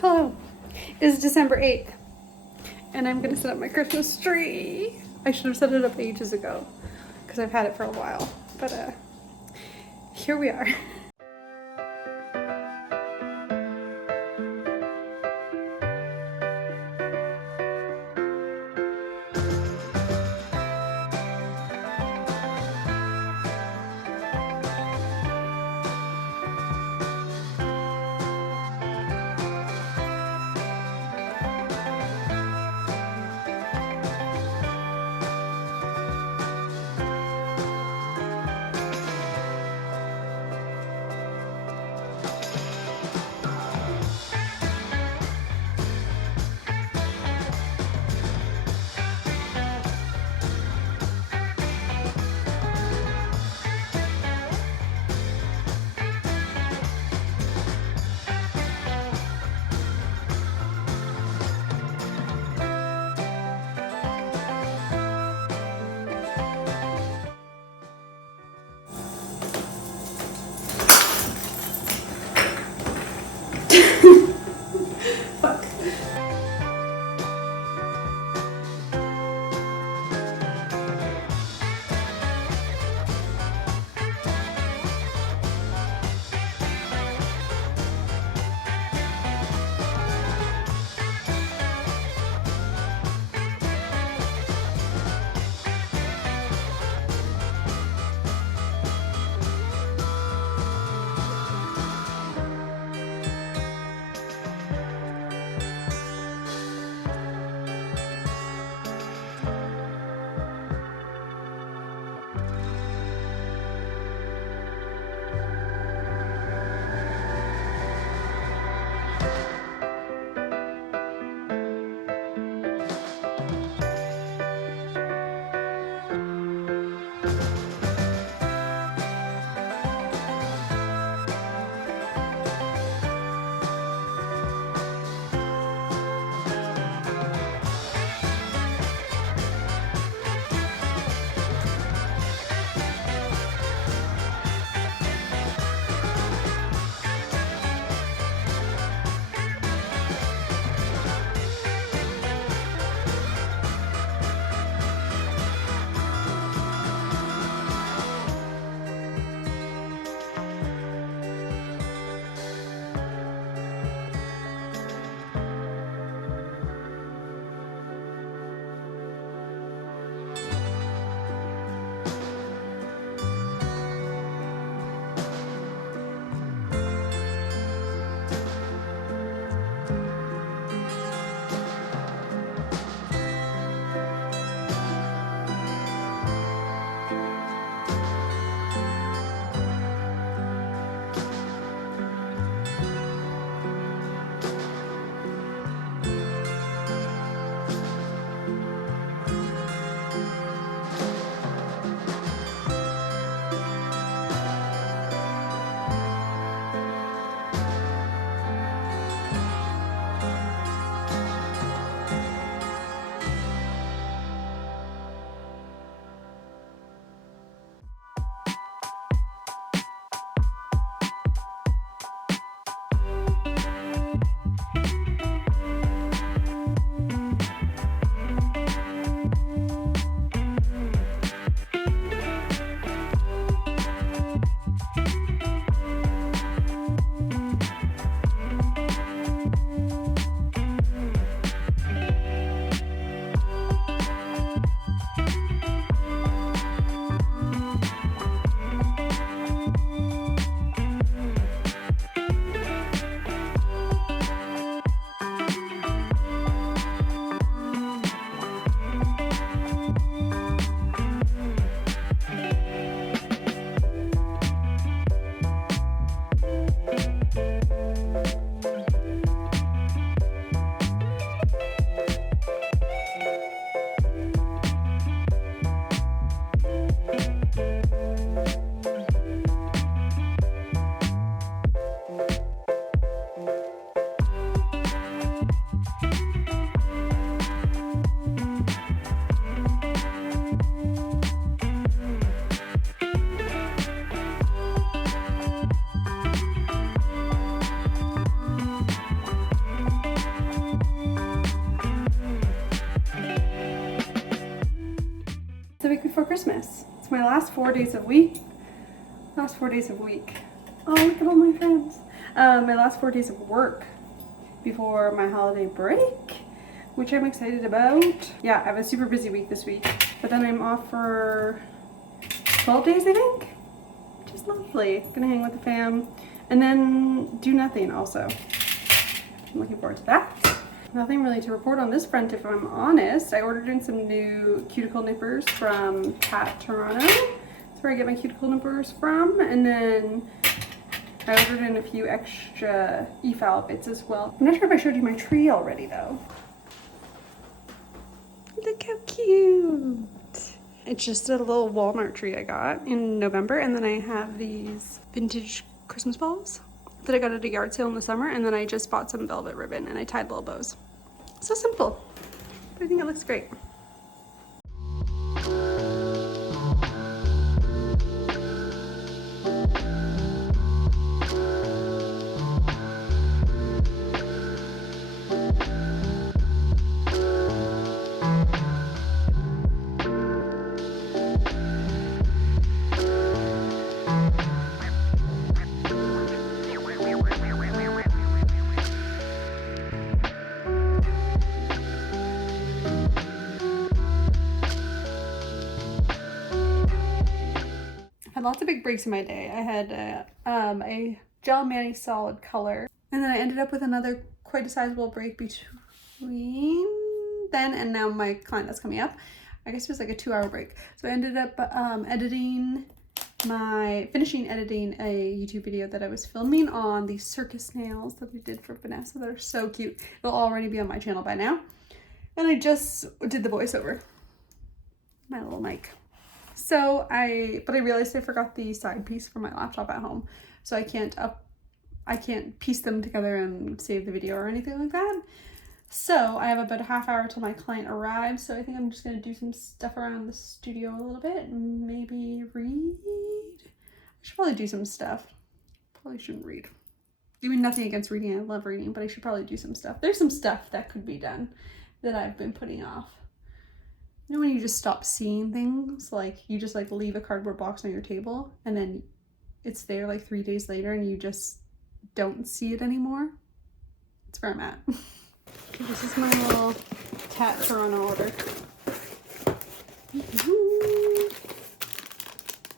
Hello. It is December 8th, and I'm gonna set up my Christmas tree. I should have set it up ages ago, because I've had it for a while, but here we are. Fuck. Christmas. It's my last 4 days of week. Last 4 days of week. Oh, look at all my friends. My last 4 days of work before my holiday break, which I'm excited about. Yeah, I have a super busy week this week, but then I'm off for 12 days, I think, which is lovely. Gonna hang with the fam and then do nothing also. I'm looking forward to that. Nothing really to report on this front, if I'm honest. I ordered in some new cuticle nippers from TAT Toronto. That's where I get my cuticle nippers from. And then I ordered in a few extra e-foul bits as well. I'm not sure if I showed you my tree already though. Look how cute. It's just a little Walmart tree I got in November. And then I have these vintage Christmas balls that I got at a yard sale in the summer, and then I just bought some velvet ribbon and I tied little bows. So simple, but I think it looks great. Had lots of big breaks in my day. I had a gel mani solid color, and then I ended up with another quite a sizable break between then and now my client that's coming up. I guess it was like a 2-hour break. So I ended up finishing editing a YouTube video that I was filming on the circus nails that I did for Vanessa. They're so cute. They'll already be on my channel by now. And I just did the voiceover, my little mic. So I realized I forgot the side piece for my laptop at home. So I can't piece them together and save the video or anything like that. So I have about a half hour till my client arrives. So I think I'm just gonna do some stuff around the studio a little bit and maybe read. I should probably do some stuff. Probably shouldn't read. I mean, nothing against reading, I love reading, but I should probably do some stuff. There's some stuff that could be done that I've been putting off. You know when you just stop seeing things? Like you just like leave a cardboard box on your table and then it's there like 3 days later and you just don't see it anymore? That's where I'm at. Okay, this is my little TAT Order.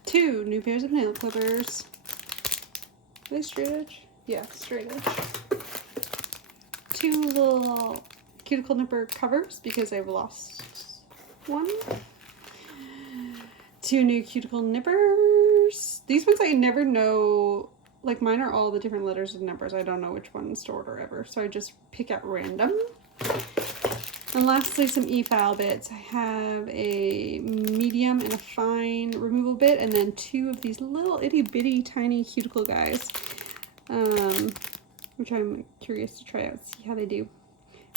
2 new pairs of nail clippers. Are they straight edge? Yeah, straight edge. 2 little cuticle nipper covers because I've lost one. 2 new cuticle nippers. These ones I never know, like mine are all the different letters and numbers. I don't know which ones to order ever, so I just pick at random. And lastly, some e-foul bits. I have a medium and a fine removal bit, and then 2 of these little itty bitty tiny cuticle guys, which I'm curious to try out, see how they do.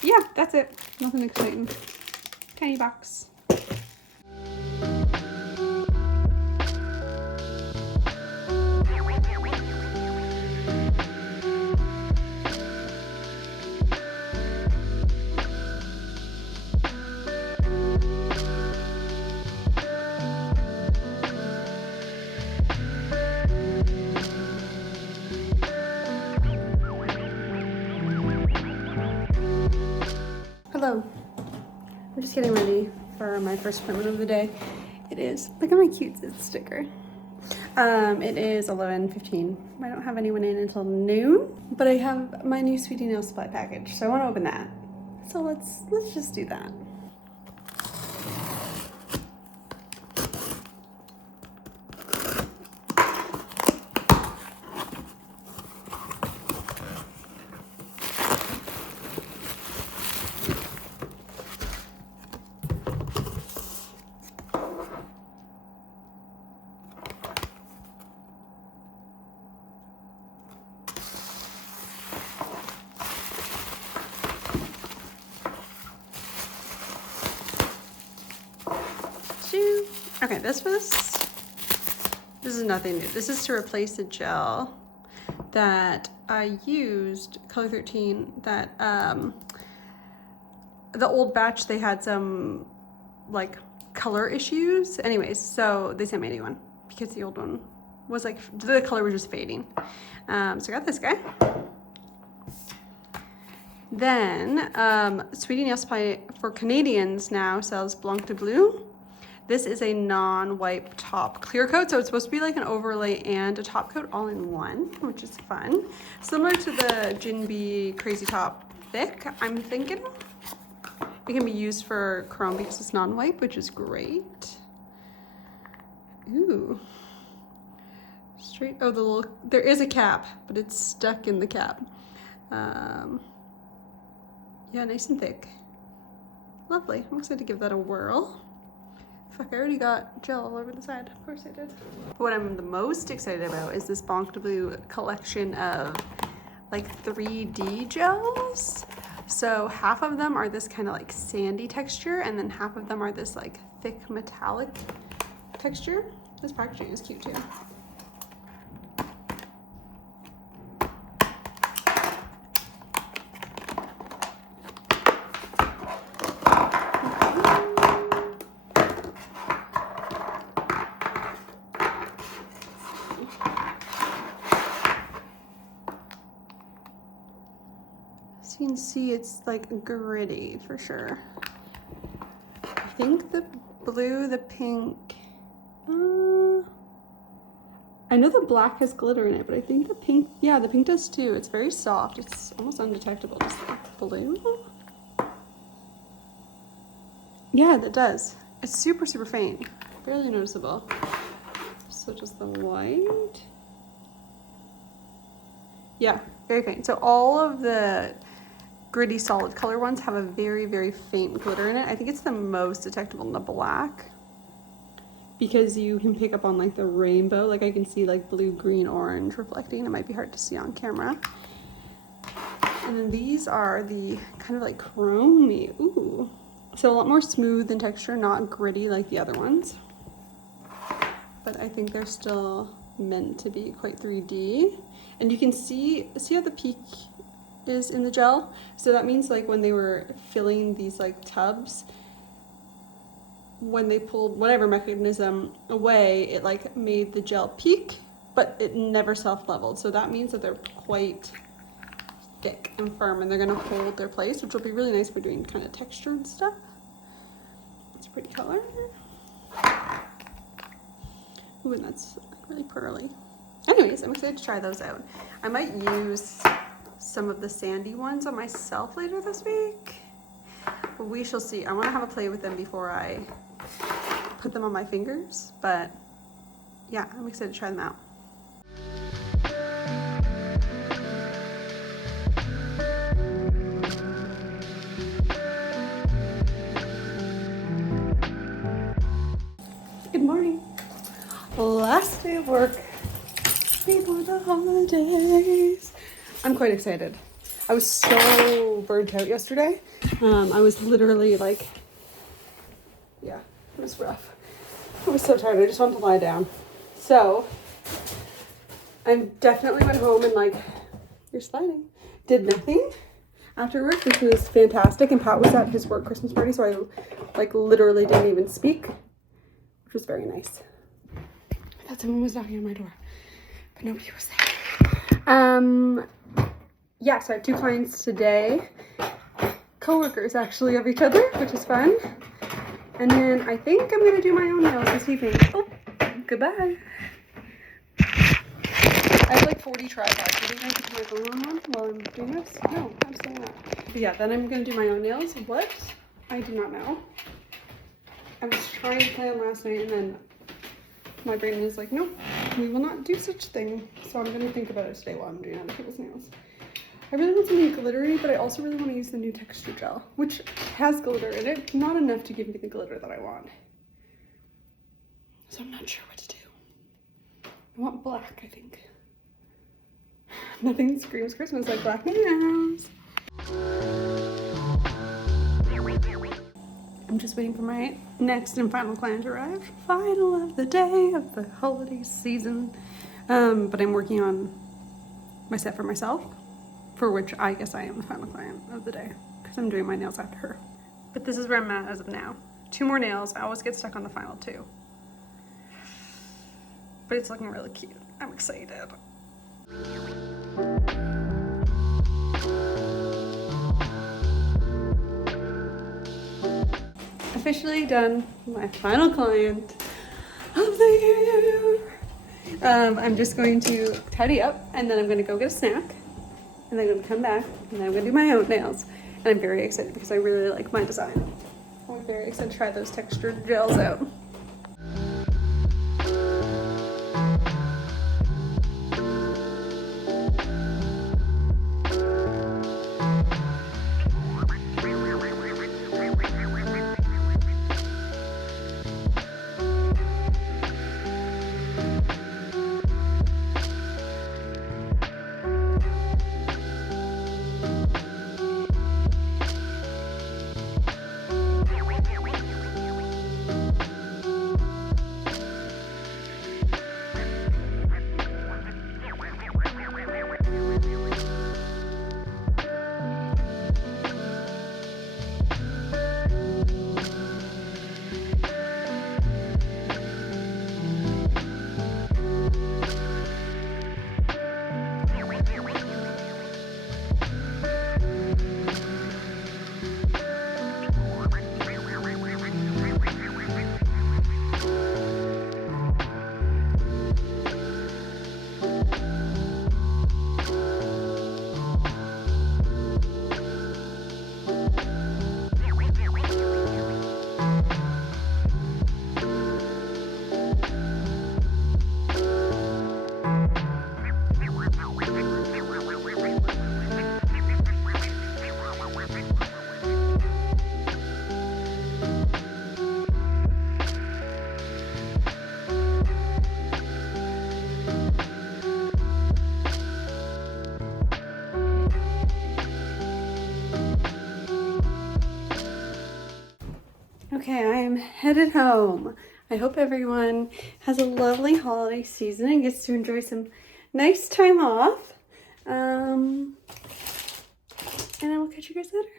Yeah, that's it. Nothing exciting. Tiny box. Hello. I'm just getting ready for my first appointment of the day. It is, look at my cute sticker. It is 11:15. I don't have anyone in until noon, but I have my new Sweetie Nail Supply package, so I want to open that. So let's just do that. Okay, this is nothing new. This is to replace a gel that I used, color 13, that the old batch, they had some like color issues. Anyways, so they sent me a new one because the old one was like, the color was just fading. So I got this guy. Then Sweetie Nail Supply for Canadians now sells Blanc de Bleu. This is a non-wipe top clear coat, so it's supposed to be like an overlay and a top coat all in one, which is fun. Similar to the Jinbei Crazy Top Thick, I'm thinking it can be used for chrome because it's non-wipe, which is great. Ooh. Straight, oh, the little, there is a cap, but it's stuck in the cap. Yeah, nice and thick. Lovely. I'm excited to give that a whirl. Fuck, I already got gel all over the side. Of course I did. What I'm the most excited about is this Blanc de Bleu collection of like 3D gels. So half of them are this kind of like sandy texture, and then half of them are this like thick metallic texture. This packaging is cute too. So you can see it's like gritty for sure. I think the blue, the pink, I know the black has glitter in it, but I think the pink, yeah, the pink does too. It's very soft. It's almost undetectable, just the blue. Yeah, that does. It's super, super faint. Barely noticeable. So just the white. Yeah, very faint. So all of the gritty solid color ones have a very, very faint glitter in it. I think it's the most detectable in the black because you can pick up on like the rainbow. Like I can see like blue, green, orange reflecting. It might be hard to see on camera. And then these are the kind of like chromey. Ooh. So a lot more smooth in texture, not gritty like the other ones. But I think they're still meant to be quite 3D. And you can see how the peak is in the gel. So that means like when they were filling these like tubs, when they pulled whatever mechanism away, it like made the gel peak, but it never self-leveled. So that means that they're quite thick and firm, and they're gonna hold their place, which will be really nice for doing kind of textured stuff. It's a pretty color. Ooh, and that's really pearly. Anyways, I'm excited to try those out. I might use some of the sandy ones on myself later this week. But we shall see. I want to have a play with them before I put them on my fingers. But yeah, I'm excited to try them out. Good morning. Last day of work before the holidays. I'm quite excited. I was so burnt out yesterday. I was literally like, yeah, it was rough. I was so tired. I just wanted to lie down. So I definitely went home and like, you're sliding, did nothing after work, which was fantastic. And Pat was at his work Christmas party, so I like literally didn't even speak, which was very nice. I thought someone was knocking on my door, but nobody was there. Yeah, so I have 2 clients today. Co-workers actually of each other, which is fun. And then I think I'm gonna do my own nails this evening. Oh, goodbye. I have like 40 tripods. Do you think I can put my phone on one while I'm doing this? No, absolutely not. But yeah, then I'm gonna do my own nails. What? I do not know. I was trying to plan last night and then my brain is like, no, we will not do such thing. So I'm gonna think about it today while I'm doing other people's nails. I really want something glittery, but I also really want to use the new texture gel, which has glitter in it, not enough to give me the glitter that I want. So I'm not sure what to do. I want black, I think. Nothing screams Christmas like black nails. I'm just waiting for my next and final client to arrive. Final of the day of the holiday season. But I'm working on my set for myself, for which I guess I am the final client of the day because I'm doing my nails after her. But this is where I'm at as of now. 2 more nails. I always get stuck on the final 2. But it's looking really cute. I'm excited. Officially done my final client of the year. I'm just going to tidy up and then I'm going to go get a snack and then I'm going to come back and then I'm going to do my own nails. And I'm very excited because I really like my design. I'm very excited to try those textured gels out. Okay, I am headed home. I hope everyone has a lovely holiday season and gets to enjoy some nice time off. And I will catch you guys later.